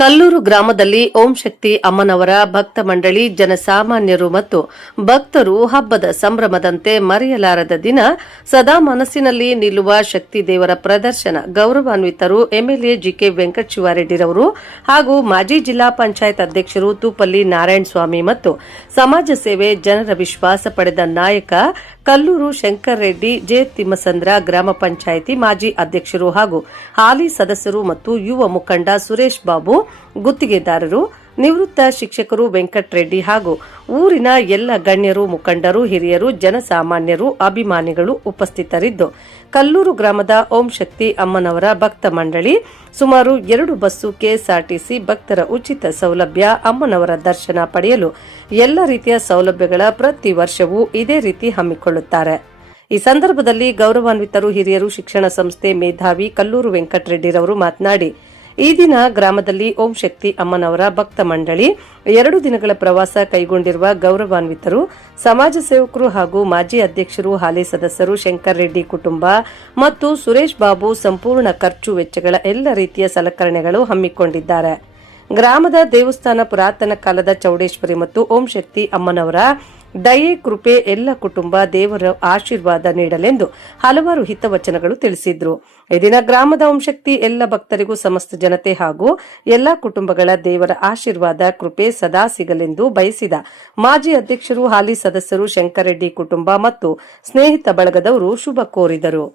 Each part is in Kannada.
ಕಲ್ಲೂರು ಗ್ರಾಮದಲ್ಲಿ ಓಂ ಶಕ್ತಿ ಅಮ್ಮನವರ ಭಕ್ತ ಮಂಡಳಿ ಜನಸಾಮಾನ್ಯರು ಮತ್ತು ಭಕ್ತರು ಹಬ್ಬದ ಸಂಭ್ರಮದಂತೆ ಮರೆಯಲಾರದ ದಿನ ಸದಾ ಮನಸ್ಸಿನಲ್ಲಿ ನಿಲ್ಲುವ ಶಕ್ತಿ ದೇವರ ಪ್ರದರ್ಶನ ಗೌರವಾನ್ವಿತರು ಎಂಎಲ್ಎ ಜಿಕೆ ವೆಂಕಟಶಿವಾರೆಡ್ಡಿರವರು ಹಾಗೂ ಮಾಜಿ ಜಿಲ್ಲಾ ಪಂಚಾಯತ್ ಅಧ್ಯಕ್ಷರು ತೂಪಲ್ಲಿ ನಾರಾಯಣಸ್ವಾಮಿ ಮತ್ತು ಸಮಾಜ ಸೇವೆ ಜನರ ವಿಶ್ವಾಸ ಪಡೆದ ನಾಯಕ ಕಲ್ಲೂರು ಶಂಕರ್ ರೆಡ್ಡಿ ಜೆ ತಿಮ್ಮಸಂದ್ರ ಗ್ರಾಮ ಪಂಚಾಯಿತಿ ಮಾಜಿ ಅಧ್ಯಕ್ಷರು ಹಾಗೂ ಹಾಲಿ ಸದಸ್ಯರು ಮತ್ತು ಯುವ ಮುಖಂಡ ಸುರೇಶ್ ಬಾಬು ಗುತ್ತಿಗೆದಾರರು ನಿವೃತ್ತ ಶಿಕ್ಷಕರು ವೆಂಕಟರೆಡ್ಡಿ ಹಾಗೂ ಊರಿನ ಎಲ್ಲ ಗಣ್ಯರು ಮುಖಂಡರು ಹಿರಿಯರು ಜನಸಾಮಾನ್ಯರು ಅಭಿಮಾನಿಗಳು ಉಪಸ್ಥಿತರಿದ್ದು ಕಲ್ಲೂರು ಗ್ರಾಮದ ಓಂ ಶಕ್ತಿ ಅಮ್ಮನವರ ಭಕ್ತ ಮಂಡಳಿ ಸುಮಾರು 2 ಬಸ್ಸು ಕೆಎಸ್ಆರ್ಟಿಸಿ ಭಕ್ತರ ಉಚಿತ ಸೌಲಭ್ಯ ಅಮ್ಮನವರ ದರ್ಶನ ಪಡೆಯಲು ಎಲ್ಲ ರೀತಿಯ ಸೌಲಭ್ಯಗಳ ಪ್ರತಿ ವರ್ಷವೂ ಇದೇ ರೀತಿ ಹಮ್ಮಿಕೊಳ್ಳುತ್ತಾರೆ. ಈ ಸಂದರ್ಭದಲ್ಲಿ ಗೌರವಾನ್ವಿತರು ಹಿರಿಯರು ಶಿಕ್ಷಣ ಸಂಸ್ಥೆ ಮೇಧಾವಿ ಕಲ್ಲೂರು ವೆಂಕಟರೆಡ್ಡಿರವರು ಮಾತನಾಡಿ, ಈ ದಿನ ಗ್ರಾಮದಲ್ಲಿ ಓಂ ಶಕ್ತಿ ಅಮ್ಮನವರ ಭಕ್ತ ಮಂಡಳಿ 2 ದಿನಗಳ ಪ್ರವಾಸ ಕೈಗೊಂಡಿರುವ ಗೌರವಾನ್ವಿತರು ಸಮಾಜ ಸೇವಕರು ಹಾಗೂ ಮಾಜಿ ಅಧ್ಯಕ್ಷರು ಹಾಲಿ ಸದಸ್ಯರು ಶಂಕರ್ ರೆಡ್ಡಿ ಕುಟುಂಬ ಮತ್ತು ಸುರೇಶ್ ಬಾಬು ಸಂಪೂರ್ಣ ಖರ್ಚು ವೆಚ್ಚಗಳ ಎಲ್ಲ ರೀತಿಯ ಸಲಕರಣೆಗಳು ಹಮ್ಮಿಕೊಂಡಿದ್ದಾರೆ. ಗ್ರಾಮದ ದೇವಸ್ಥಾನ ಪುರಾತನ ಕಾಲದ ಚೌಡೇಶ್ವರಿ ಮತ್ತು ಓಂ ಶಕ್ತಿ ಅಮ್ಮನವರ ದಯೆ ಕೃಪೆ ಎಲ್ಲ ಕುಟುಂಬ ದೇವರ ಆಶೀರ್ವಾದ ನೀಡಲೆಂದು ಹಲವಾರು ಹಿತವಚನಗಳು ತಿಳಿಸಿದ್ರು. ಈ ದಿನ ಗ್ರಾಮದ ಓಂ ಶಕ್ತಿ ಎಲ್ಲ ಭಕ್ತರಿಗೂ ಸಮಸ್ತ ಜನತೆ ಹಾಗೂ ಎಲ್ಲಾ ಕುಟುಂಬಗಳ ದೇವರ ಆಶೀರ್ವಾದ ಕೃಪೆ ಸದಾ ಸಿಗಲೆಂದು ಬಯಸಿದ ಮಾಜಿ ಅಧ್ಯಕ್ಷರು ಹಾಲಿ ಸದಸ್ಯರು ಶಂಕರ್ ರೆಡ್ಡಿ ಕುಟುಂಬ ಮತ್ತು ಸ್ನೇಹಿತ ಬಳಗದವರು ಶುಭ ಕೋರಿದರು.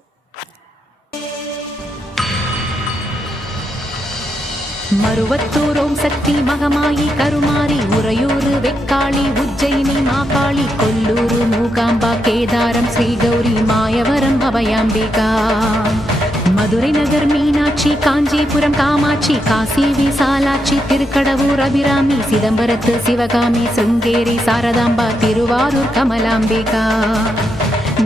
மருவத்தூர் ஓம் சக்தி மகமாயி கருமாரி உறையூர் வெக்காளி உஜ்ஜயினி மாகாளி கொல்லூர் மூகாம்பா கேதாரம் ஸ்ரீகௌரி மாயவரம் அபயாம்பிகா மதுரை நகர் மீனாட்சி காஞ்சிபுரம் காமாட்சி காசி விசாலாட்சி திருக்கடவூர் அபிராமி சிதம்பரத்து சிவகாமி சிருங்கேரி சாரதாம்பா திருவாரூர் கமலாம்பிகா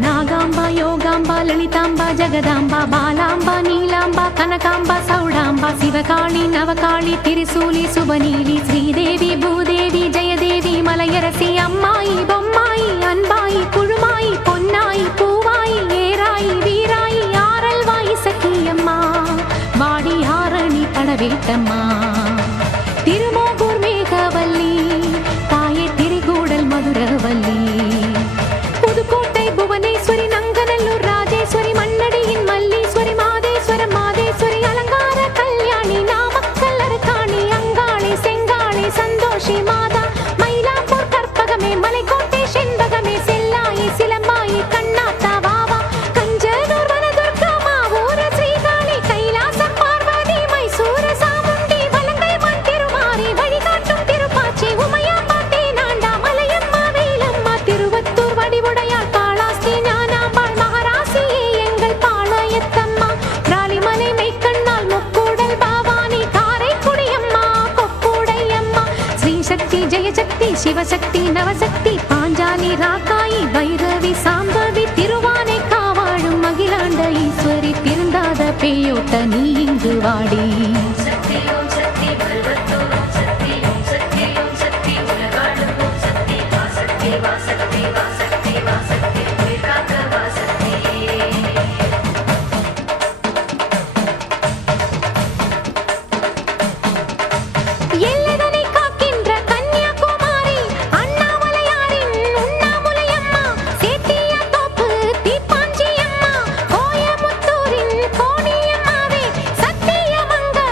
நாகாம்பா யோகாம்பா லலிதாம்பா ஜெகதாம்பா பாலாம்பா நீலாம்பா கனகாம்பா சௌடாம்பா சிவகாளி நவகாளி திரிசூலி சுபநீலி ஸ்ரீதேவி பூதேவி ஜெயதேவி மலையரசி அம்மாயி பொம்மாயி அன்பாயி குழுமாயி பொன்னாயி பூவாயி ஏராயி வீராயி ஆரல்வாயி சக்கியம்மா வாடி ஆரணி படவேட்டம்மா திருமோகூர் மேகவல்லி தாயே திரிகூடல் மதுரவல்லி புதுக்கோட்டை புவனேஸ்வரி நங்கநல்லூர் ராஜேஸ்வரி மண்ணடியின் மல்லீஸ்வரி மாதேஸ்வரம் மாதேஸ்வரி அலங்கார கல்யாணி நாமக்கல் அரக்காணி அங்காளி செங்காளி சந்தோஷி மாதா மயிலாப்பூர் கற்பகமே மலைக்கோட்டை செண்பகமே செல்லாயி சிலம்பாயி கண்ணாத்தா வாவா கஞ்சனூர் வனதுர்கா மாவூர ஸ்ரீகாளி கைலாசம் பார்வதி மைசூர சாமுண்டி வலங்கை மண் திருமாரி வழிகாட்டும் திருப்பாச்சி உமையாம்பா தேனாண்டா மலையம்மா வேலம்மா திருவத்தூர் வடிவுடையார் காளாஸ்தி ஞானாம்பாள் மகாராசியே எங்கள் பாளையத்தம்மா ராலிமலை மெய்க்கண்ணால் முக்கூடல் பாவானி காரைக்குடியம்மா கொக்குடையம்மா ஸ்ரீசக்தி ஜெயசக்தி சிவசக்தி நவசக்தி பாஞ்சாலி ராக்காயி பைரவி சாம்பவி திருவானை காவாழும் அகிலாண்ட ஈஸ்வரி திருந்தாத பேயோட்ட நீ இங்கு வாடி எல்லதனை காக்கின்ற கன்னியாகுமாரி அண்ணாமலையாரின் உண்ணாமுலையம்மா சேத்தியா தோப்பு தீப்பாஞ்சியம்மா கோயமுத்தூரின் கோணியம்மாவே சத்தியமங்கலம்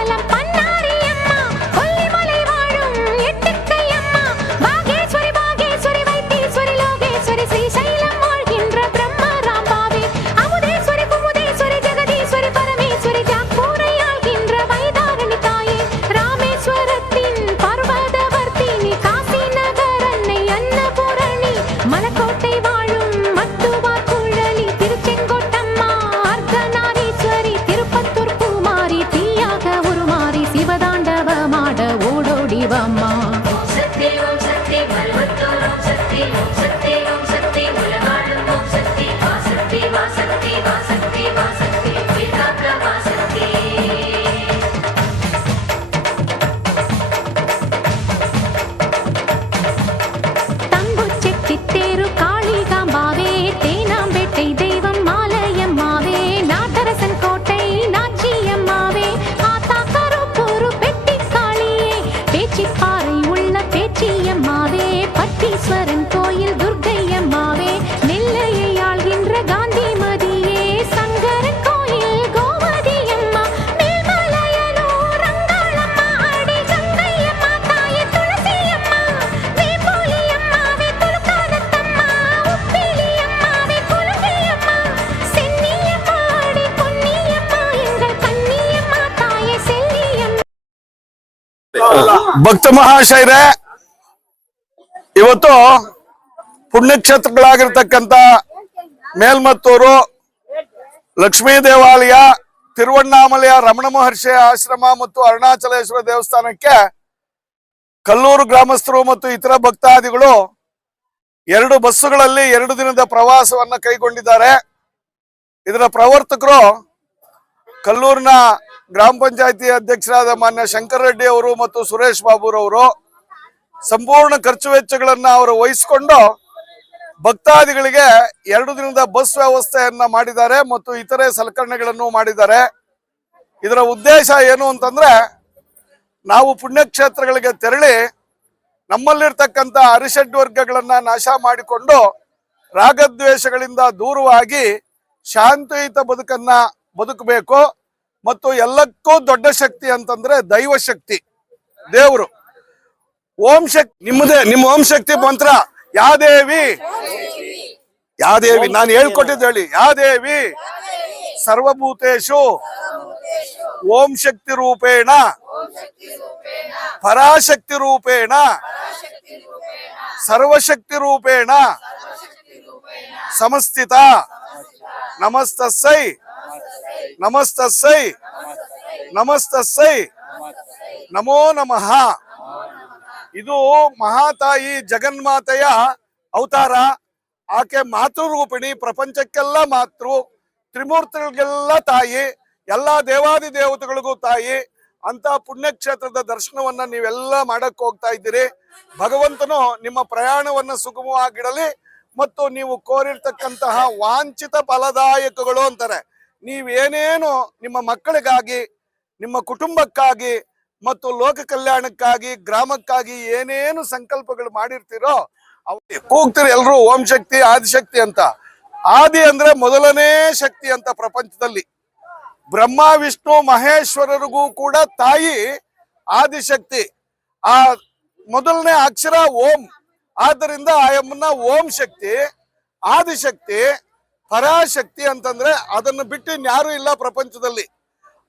ಭಕ್ತ ಮಹಾಶಯರೇ, ಇವತ್ತು ಪುಣ್ಯಕ್ಷೇತ್ರಗಳಾಗಿರ್ತಕ್ಕಂಥ ಮೇಲ್ಮತ್ತೂರು ಲಕ್ಷ್ಮೀ ದೇವಾಲಯ, ತಿರುವಣ್ಣಾಮಲೆಯ ರಮಣ ಮಹರ್ಷಿ ಆಶ್ರಮ ಮತ್ತು ಅರುಣಾಚಲೇಶ್ವರ ದೇವಸ್ಥಾನಕ್ಕೆ ಕಲ್ಲೂರು ಗ್ರಾಮಸ್ಥರು ಮತ್ತು ಇತರ ಭಕ್ತಾದಿಗಳು 2 ಬಸ್ಸುಗಳಲ್ಲಿ 2 ದಿನದ ಪ್ರವಾಸವನ್ನ ಕೈಗೊಂಡಿದ್ದಾರೆ. ಇದರ ಪ್ರವರ್ತಕರು ಕಲ್ಲೂರಿನ ಗ್ರಾಮ ಪಂಚಾಯತಿ ಅಧ್ಯಕ್ಷರಾದ ಮಾನ್ಯ ಶಂಕರ್ ರೆಡ್ಡಿ ಅವರು ಮತ್ತು ಸುರೇಶ್ ಬಾಬುರವರು ಸಂಪೂರ್ಣ ಖರ್ಚು ವೆಚ್ಚಗಳನ್ನ ಅವರು ವಹಿಸಿಕೊಂಡು ಭಕ್ತಾದಿಗಳಿಗೆ 2 ದಿನದ ಬಸ್ ವ್ಯವಸ್ಥೆಯನ್ನ ಮಾಡಿದ್ದಾರೆ ಮತ್ತು ಇತರೆ ಸಲಕರಣೆಗಳನ್ನು ಮಾಡಿದ್ದಾರೆ. ಇದರ ಉದ್ದೇಶ ಏನು ಅಂತಂದ್ರೆ, ನಾವು ಪುಣ್ಯಕ್ಷೇತ್ರಗಳಿಗೆ ತೆರಳಿ ನಮ್ಮಲ್ಲಿರ್ತಕ್ಕಂಥ ಅರಿಷಡ್ ವರ್ಗಗಳನ್ನ ನಾಶ ಮಾಡಿಕೊಂಡು ರಾಗದ್ವೇಷಗಳಿಂದ ದೂರವಾಗಿ ಶಾಂತಿಯುತ ಬದುಕನ್ನ ಬದುಕಬೇಕು. ಮತ್ತು ಎಲ್ಲಕ್ಕೂ ದೊಡ್ಡ ಶಕ್ತಿ ಅಂತಂದ್ರೆ ದೈವ ಶಕ್ತಿ, ದೇವರು. ಓಂ ಶಕ್ತಿ ನಿಮ್ಮದೇ, ನಿಮ್ಮ ಓಂ ಶಕ್ತಿ ಮಂತ್ರ ಯಾದೇವಿ ಯಾದೇವಿ, ನಾನು ಹೇಳ್ಕೊಟ್ಟಿದ್ದು ಹೇಳಿ, ಯಾದೇವಿ ಸರ್ವಭೂತೇಶು ಓಂ ಶಕ್ತಿ ರೂಪೇಣ ಪರಾಶಕ್ತಿ ರೂಪೇಣ ಸರ್ವಶಕ್ತಿ ರೂಪೇಣ ಸಮಸ್ಥಿತ ನಮಸ್ತಸ್ಸೈ ನಮಸ್ತಸ್ಸೈ ನಮಸ್ತಸ್ಸೈ ನಮೋ ನಮಃ. ಇದು ಮಹಾತಾಯಿ ಜಗನ್ಮಾತೆಯ ಅವತಾರ. ಆಕೆ ಮಾತೃರೂಪಿಣಿ, ಪ್ರಪಂಚಕ್ಕೆಲ್ಲ ಮಾತೃ, ತ್ರಿಮೂರ್ತಿಗಳಿಗೆಲ್ಲ ತಾಯಿ, ಎಲ್ಲಾ ದೇವಾದಿ ದೇವತೆಗಳಿಗೂ ತಾಯಿ. ಅಂತ ಪುಣ್ಯಕ್ಷೇತ್ರದ ದರ್ಶನವನ್ನ ನೀವೆಲ್ಲ ಮಾಡಕ್ ಹೋಗ್ತಾ ಇದ್ದೀರಿ. ಭಗವಂತನು ನಿಮ್ಮ ಪ್ರಯಾಣವನ್ನ ಸುಗಮವಾಗಿಡಲಿ ಮತ್ತು ನೀವು ಕೋರಿರ್ತಕ್ಕಂತಹ ವಾಂಛಿತ ಫಲದಾಯಕಗಳು ಅಂತಾರೆ. ನೀವೇನೇನು ನಿಮ್ಮ ಮಕ್ಕಳಿಗಾಗಿ, ನಿಮ್ಮ ಕುಟುಂಬಕ್ಕಾಗಿ ಮತ್ತು ಲೋಕ ಕಲ್ಯಾಣಕ್ಕಾಗಿ, ಗ್ರಾಮಕ್ಕಾಗಿ ಏನೇನು ಸಂಕಲ್ಪಗಳು ಮಾಡಿರ್ತೀರೋ ಕೂಗ್ತೀರಿ ಎಲ್ರು ಓಂ ಶಕ್ತಿ ಆದಿಶಕ್ತಿ ಅಂತ. ಆದಿ ಅಂದ್ರೆ ಮೊದಲನೇ ಶಕ್ತಿ ಅಂತ ಪ್ರಪಂಚದಲ್ಲಿ. ಬ್ರಹ್ಮ ವಿಷ್ಣು ಮಹೇಶ್ವರರಿಗೂ ಕೂಡ ತಾಯಿ ಆದಿಶಕ್ತಿ. ಆ ಮೊದಲನೇ ಅಕ್ಷರ ಓಂ. ಆದ್ದರಿಂದ ಆಯಮ್ಮನ್ನ ಓಂ ಶಕ್ತಿ, ಆದಿಶಕ್ತಿ, ಪರಾಶಕ್ತಿ ಅಂತಂದ್ರೆ ಅದನ್ನು ಬಿಟ್ಟು ಇನ್ಯಾರು ಇಲ್ಲ ಪ್ರಪಂಚದಲ್ಲಿ.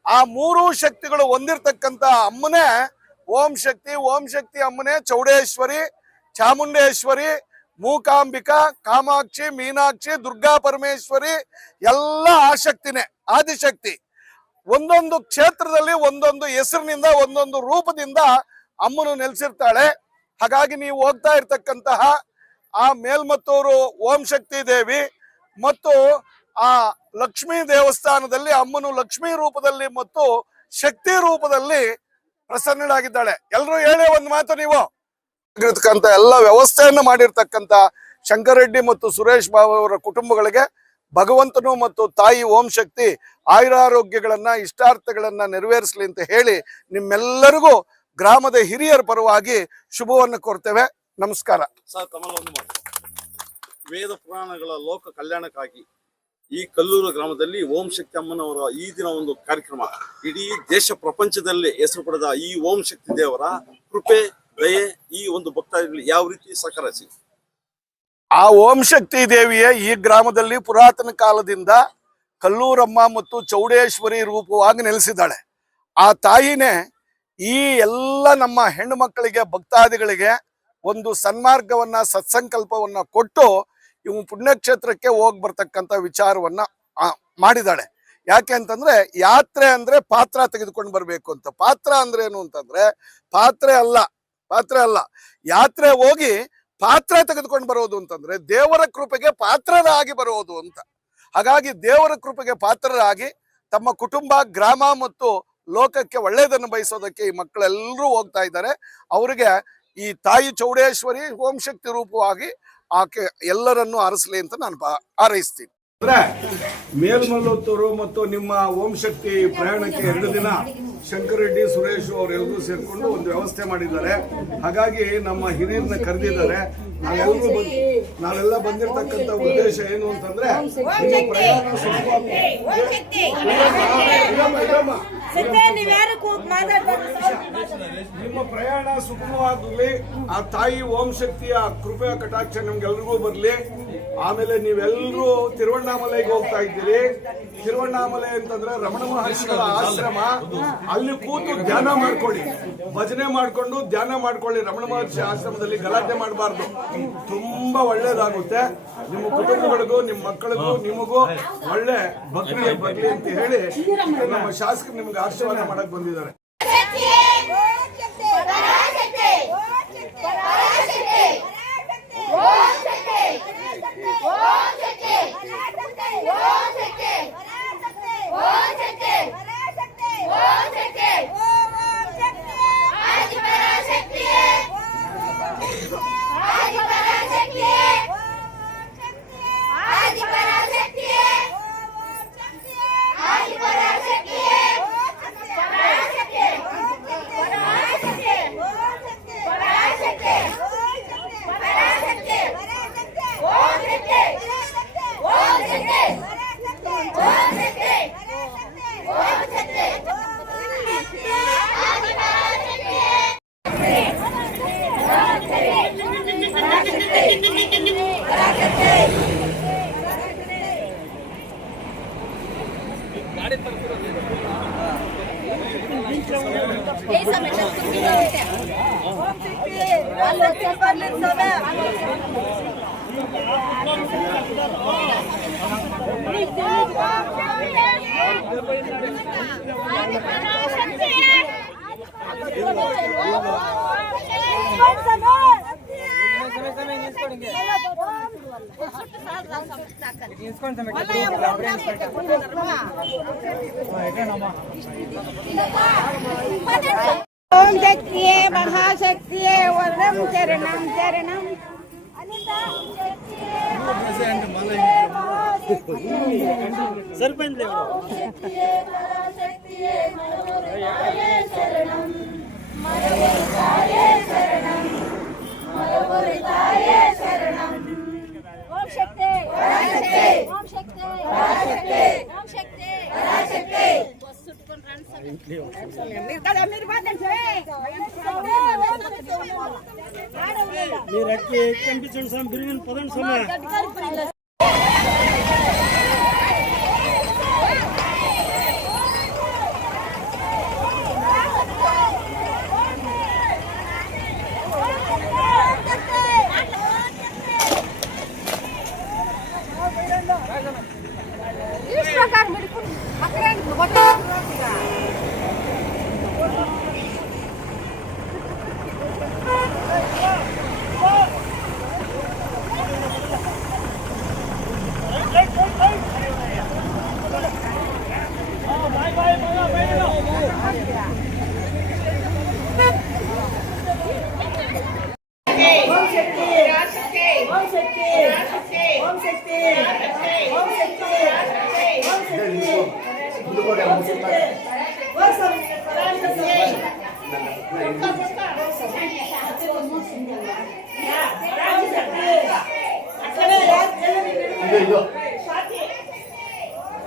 ಆ 3 ಶಕ್ತಿಗಳು ಹೊಂದಿರತಕ್ಕಂತ ಅಮ್ಮನೇ ಓಂ ಶಕ್ತಿ. ಓಂ ಶಕ್ತಿ ಅಮ್ಮನೇ ಚೌಡೇಶ್ವರಿ, ಚಾಮುಂಡೇಶ್ವರಿ, ಮೂಕಾಂಬಿಕಾ, ಕಾಮಾಕ್ಷಿ, ಮೀನಾಕ್ಷಿ, ದುರ್ಗಾ ಪರಮೇಶ್ವರಿ, ಎಲ್ಲ ಆ ಶಕ್ತಿನೇ ಆದಿಶಕ್ತಿ. ಒಂದೊಂದು ಕ್ಷೇತ್ರದಲ್ಲಿ ಒಂದೊಂದು ಹೆಸರಿನಿಂದ ಒಂದೊಂದು ರೂಪದಿಂದ ಅಮ್ಮನು ನೆಲೆಸಿರ್ತಾಳೆ. ಹಾಗಾಗಿ ನೀವು ಹೋಗ್ತಾ ಇರ್ತಕ್ಕಂತಹ ಆ ಮೇಲ್ಮತ್ತೂರು ಓಂ ಶಕ್ತಿ ದೇವಿ ಮತ್ತು ಆ ಲಕ್ಷ್ಮೀ ದೇವಸ್ಥಾನದಲ್ಲಿ ಅಮ್ಮನು ಲಕ್ಷ್ಮೀ ರೂಪದಲ್ಲಿ ಮತ್ತು ಶಕ್ತಿ ರೂಪದಲ್ಲಿ ಪ್ರಸನ್ನಳಾಗಿದ್ದಾಳೆ. ಎಲ್ಲರೂ ಹೇಳಿ ಒಂದು ಮಾತು, ನೀವು ಎಲ್ಲ ವ್ಯವಸ್ಥೆಯನ್ನು ಮಾಡಿರ್ತಕ್ಕಂಥ ಶಂಕರ್ ರೆಡ್ಡಿ ಮತ್ತು ಸುರೇಶ್ ಬಾಬು ಅವರ ಕುಟುಂಬಗಳಿಗೆ ಭಗವಂತನು ಮತ್ತು ತಾಯಿ ಓಂ ಶಕ್ತಿ ಆಯುರಾರೋಗ್ಯಗಳನ್ನ, ಇಷ್ಟಾರ್ಥಗಳನ್ನ ನೆರವೇರಿಸಲಿ ಅಂತ ಹೇಳಿ ನಿಮ್ಮೆಲ್ಲರಿಗೂ ಗ್ರಾಮದ ಹಿರಿಯರ ಪರವಾಗಿ ಶುಭವನ್ನು ಕೋರ್ತೇವೆ. ನಮಸ್ಕಾರ. ಸರ್, ತಮ್ಮಲ್ಲೊಂದು ಮಾತು. ವೇದ ಪುರಾಣಗಳ ಲೋಕ ಕಲ್ಯಾಣಕ್ಕಾಗಿ ಈ ಕಲ್ಲೂರು ಗ್ರಾಮದಲ್ಲಿ ಓಂ ಶಕ್ತಿ ಅಮ್ಮನವರ ಈ ದಿನ ಒಂದು ಕಾರ್ಯಕ್ರಮ ಇಡೀ ದೇಶ ಪ್ರಪಂಚದಲ್ಲಿ ಹೆಸರು ಪಡೆದ ಈ ಓಂ ಶಕ್ತಿ ದೇವರ ಕೃಪೆ, ದಯೆ ಈ ಒಂದು ಭಕ್ತಾದಿಗಳು ಯಾವ ರೀತಿ ಸಹಕರಿಸಿ. ಆ ಓಂ ಶಕ್ತಿ ದೇವಿಯ ಈ ಗ್ರಾಮದಲ್ಲಿ ಪುರಾತನ ಕಾಲದಿಂದ ಕಲ್ಲೂರಮ್ಮ ಮತ್ತು ಚೌಡೇಶ್ವರಿ ರೂಪವಾಗಿ ನೆಲೆಸಿದ್ದಾಳೆ. ಆ ತಾಯಿನೇ ಈ ಎಲ್ಲ ನಮ್ಮ ಹೆಣ್ಣು ಮಕ್ಕಳಿಗೆ, ಭಕ್ತಾದಿಗಳಿಗೆ ಒಂದು ಸನ್ಮಾರ್ಗವನ್ನ, ಸತ್ಸಂಕಲ್ಪವನ್ನ ಕೊಟ್ಟು ಇವು ಪುಣ್ಯಕ್ಷೇತ್ರಕ್ಕೆ ಹೋಗಿ ಬರ್ತಕ್ಕಂಥ ವಿಚಾರವನ್ನ ಮಾಡಿದಾಳೆ. ಯಾಕೆ ಅಂತಂದ್ರೆ, ಯಾತ್ರೆ ಅಂದ್ರೆ ಪಾತ್ರ ತೆಗೆದುಕೊಂಡು ಬರ್ಬೇಕು ಅಂತ. ಪಾತ್ರ ಅಂದ್ರೆ ಏನು ಅಂತಂದ್ರೆ ಪಾತ್ರೆ ಅಲ್ಲ, ಯಾತ್ರೆ ಹೋಗಿ ಪಾತ್ರ ತೆಗೆದುಕೊಂಡು ಬರೋದು ಅಂತಂದ್ರೆ ದೇವರ ಕೃಪೆಗೆ ಪಾತ್ರರಾಗಿ ಬರೋದು ಅಂತ. ಹಾಗಾಗಿ ದೇವರ ಕೃಪೆಗೆ ಪಾತ್ರರಾಗಿ ತಮ್ಮ ಕುಟುಂಬ, ಗ್ರಾಮ ಮತ್ತು ಲೋಕಕ್ಕೆ ಒಳ್ಳೆಯದನ್ನು ಬಯಸೋದಕ್ಕೆ ಈ ಮಕ್ಕಳೆಲ್ಲರೂ ಹೋಗ್ತಾ ಇದ್ದಾರೆ. ಅವರಿಗೆ ಈ ತಾಯಿ ಚೌಡೇಶ್ವರಿ ಓಂ ಶಕ್ತಿ ರೂಪವಾಗಿ ಆಕೆ ಎಲ್ಲರನ್ನೂ ಅರಸಲಿ ಅಂತ ನಾನು ಹಾರೈಸ್ತೀನಿ. ಅಂದ್ರೆ ಮೇಲ್ಮಲ್ಲತ್ತೂರು ಮತ್ತು ನಿಮ್ಮ ಓಂ ಶಕ್ತಿ ಪ್ರಯಾಣಕ್ಕೆ 2 ದಿನ ಶಂಕರ್ ರೆಡ್ಡಿ, ಸುರೇಶ್ ಅವರೆಲ್ಲರೂ ಸೇರ್ಕೊಂಡು ಒಂದು ವ್ಯವಸ್ಥೆ ಮಾಡಿದ್ದಾರೆ. ಹಾಗಾಗಿ ನಮ್ಮ ಹಿರಿಯರನ್ನ ಕರೆದಿದ್ದಾರೆ. ನಾವೆಲ್ಲ ಬಂದಿರತಕ್ಕಂತ ಉದ್ದೇಶ ಏನು ಅಂತಂದ್ರೆ ನಿಮ್ಮ ಪ್ರಯಾಣ ಸುಗಮವಾಗಲಿ, ಆ ತಾಯಿ ಓಂ ಶಕ್ತಿಯ ಕೃಪೆಯ ಕಟಾಕ್ಷ ನಮ್ಗೆಲ್ರಿಗೂ ಬರ್ಲಿ. ಆಮೇಲೆ ನೀವೆಲ್ಲರೂ ತಿರುವಣ್ಣಾಮಲೆಗೆ ಹೋಗ್ತಾ ಇದ್ದೀರಿ. ತಿರುವಣ್ಣಾಮಲೆ ಅಂತಂದ್ರೆ ರಮಣ ಮಹರ್ಷಿಗಳ ಆಶ್ರಮ. ಅಲ್ಲಿ ಕೂತು ಧ್ಯಾನ ಮಾಡ್ಕೊಳ್ಳಿ, ಭಜನೆ ಮಾಡ್ಕೊಂಡು ಧ್ಯಾನ ಮಾಡ್ಕೊಳ್ಳಿ. ರಮಣ ಮಹರ್ಷಿ ಆಶ್ರಮದಲ್ಲಿ ಗಲಾಟೆ ಮಾಡಬಾರ್ದು. ತುಂಬಾ ಒಳ್ಳೇದಾಗುತ್ತೆ. ನಿಮ್ಮ ಕುಟುಂಬಗಳಿಗೂ ನಿಮ್ಮ ಮಕ್ಕಳಿಗೂ ನಿಮಗೂ ಒಳ್ಳೆ ಬಗ್ಲಿ ಬಗ್ಲಿ ಅಂತ ಹೇಳಿ ನಮ್ಮ ಶಾಸಕರು ನಿಮ್ಗೆ ಆಶೀರ್ವಾದ ಮಾಡಕ್ ಬಂದಿದ್ದಾರೆ. ఓం శక్తియే మహాశక్తియే వరం చరణం చరణం సరిపోయింది ఓం శక్తి ఓం శక్తి ఓం శక్తి చుట్టుకొని రండి మీరు ఎక్కి కనిపించండి సార్ బిరిగిన పదండి సార్. इस प्रकार बिल्कुल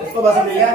इसको बस मिल गया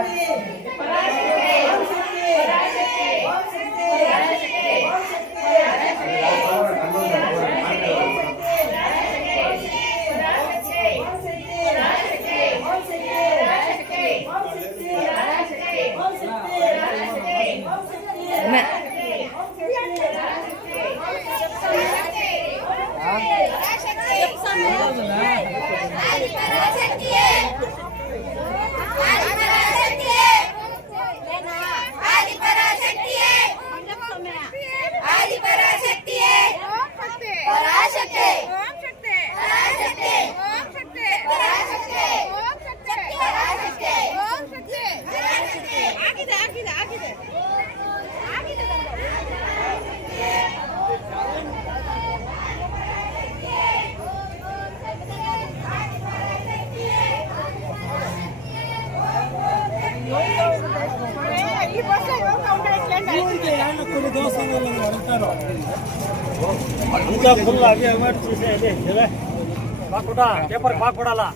అంతా ఫుల్ అవి అవార్డు చూసేది పేపర్ బాగా కొడాలా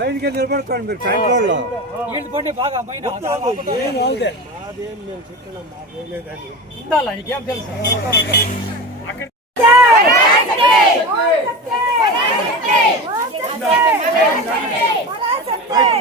లైన్ కి నిలబడుకోండి మీరు కంట్రోల్లో వీళ్ళు పండి బాగా అమ్మాయిన ఏం అవుదే అదేం నేను చెప్తున్నా ఉండాలా నీకేం తెలుసు అక్కడ ಪರಾಶಕ್ತಿ